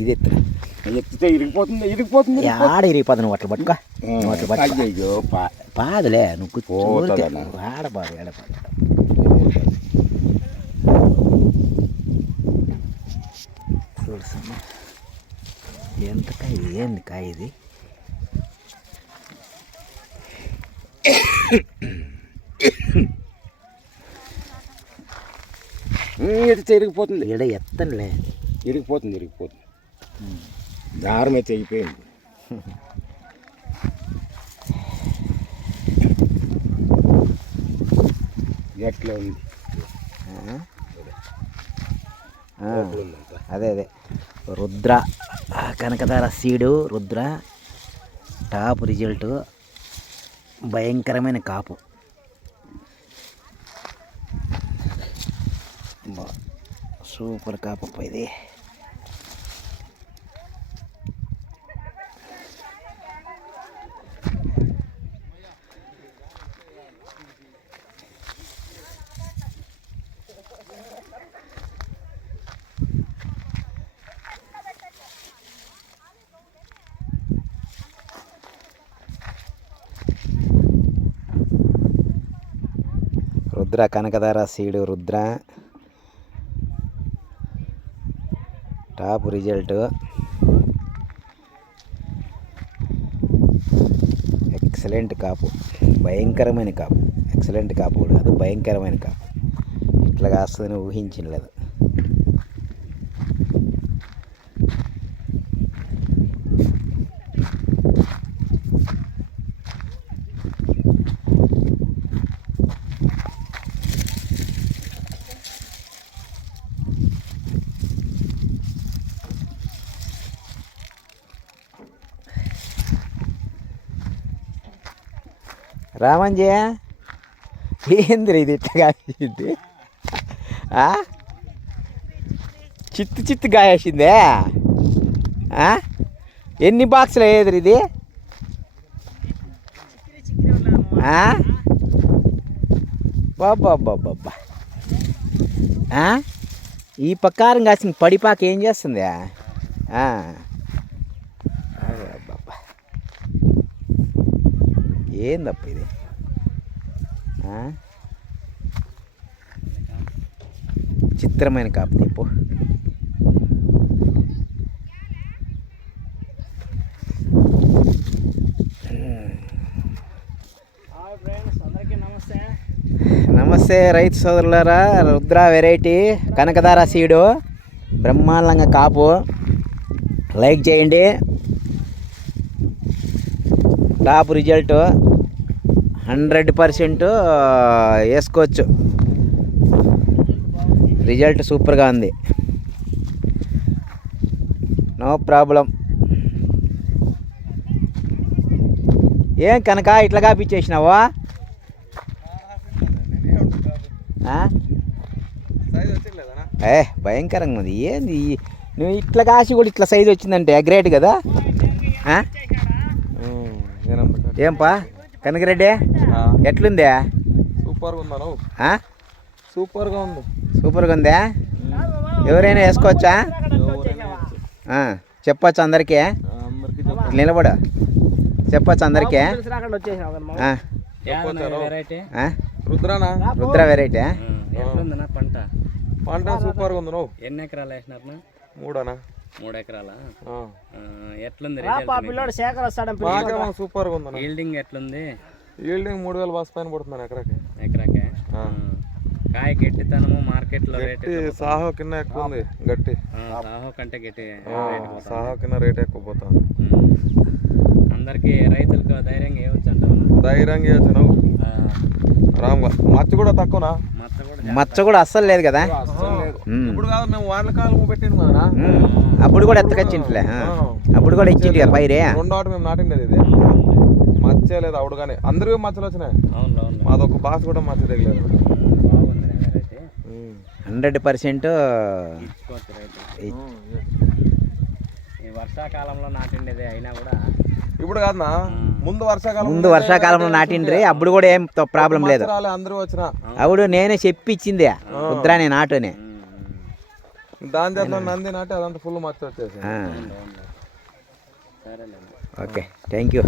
ఇది ఎత్తితే ఇరిగిపోతుంది ఆడ ఇరిగిపోతుంది నువ్వు అట్లా పట్టుకో అయ్యో పాదులే నువ్వు ఆడపాదు ఏడపాదు చూడుసమ్మా ఎంత కాయ ఏంది కాయ ఇది ఎత్తితే ఇరిగిపోతుంది ఎడ ఎత్తనులే ఇరిగిపోతుంది దారం అయితే అయిపోయింది ఎట్లా ఉంది అదే Rudra Kanakadhara seed Rudra top result భయంకరమైన కాపు సూపర్ కాపు ఇది Rudra Kanakadhara seed Rudra top result excellent కాపు భయంకరమైన కాపు ఎక్సలెంట్ కాపు కూడా కాదు భయంకరమైన కాపు ఇట్లా కాస్తుందని ఊహించలేదు రామంజయ ఏంది ఇది ఇట్లా కాసింది చిత్తు గాయేసిందే ఎన్ని బాక్సులు అయ్యేది ఇది బాబా ఈ ప్రకారం కాసిన పడిపాక ఏం చేస్తుంది ఏందప్ప ఇది చిత్రమైన కాపు తీపు నమస్తే రైతు సోదరులారా రుద్ర వెరైటీ కనకదార సీడు బ్రహ్మాండంగా కాపు లైక్ చేయండి టాప్ రిజల్ట్ 100% వేసుకోవచ్చు రిజల్ట్ సూపర్గా ఉంది నో ప్రాబ్లం ఏం కనుక ఇట్లా కాపిచ్చేసినావా భయంకరంగా ఉంది ఏంది నువ్వు ఇట్లా కాసి కూడా ఇట్లా సైజు వచ్చిందంటే గ్రేట్ కదా ఏంపా కనకరెడ్డి ఎట్లుంది సూపర్గా ఉంది సూపర్గా ఉందా ఎవరైనా వేసుకోవచ్చా చెప్పచ్చు అందరికీ నిలబడు చెప్పచ్చు అందరికీ రుద్ర వెరైటీ పంట సూపర్గా ఉంది నువ్వు ఎన్ని ఎకరాలు వేసినారు 3 ఎకరాలా ఎట్లుంది సూపర్గా ఉంది ఈల్డింగ్ ఎట్లుంది ఈల్డింగ్ 3000 బస్ పైన పడుతుంది ఎకరాకే కాయ గట్టితనము మార్కెట్లో రేట్ సాహో కింద ఎక్కువ ఉంది గట్టి సాహో కంటే గట్టి సాహో కింద రేట్ ఎక్కువ పోతుంది అందరికి రైతులకు ధైర్యంగా వేయవచ్చు అంటావు ధైర్యంగా వేయచ్చు నువ్వు రామ్గా మచ్చ కూడా తక్కువనా మచ్చ కూడా అస్సలు లేదు కదా ఇప్పుడు కాదు మేము వార్ల కాలం పెట్టిండు కదా అప్పుడు కూడా ఎత్తకొచ్చింట్లే అప్పుడు కూడా ఇచ్చింది కదా పైరే 2 ఆట మేము నాటిండేది ఇది మచ్చే లేదు అప్పుడు కానీ అందరికీ మచ్చలు వచ్చినాయి మాదొక బాస్ కూడా మచ్చ తగ్గలేదు 100% వర్షాకాలంలో నాటిండేది అయినా కూడా ఇప్పుడు కాదన్నా ముందు వర్షాకాలంలో నాటిండ్రి అప్పుడు కూడా ఏం ప్రాబ్లం లేదు అందరూ వచ్చినా అప్పుడు నేనే చెప్పి ఇచ్చింది రుద్రానే నాటునే దాని చేత నంది నాటి అదంతా ఫుల్ మచ్చ వచ్చేసి. ఆ, సరేలేండి. Okay thank you.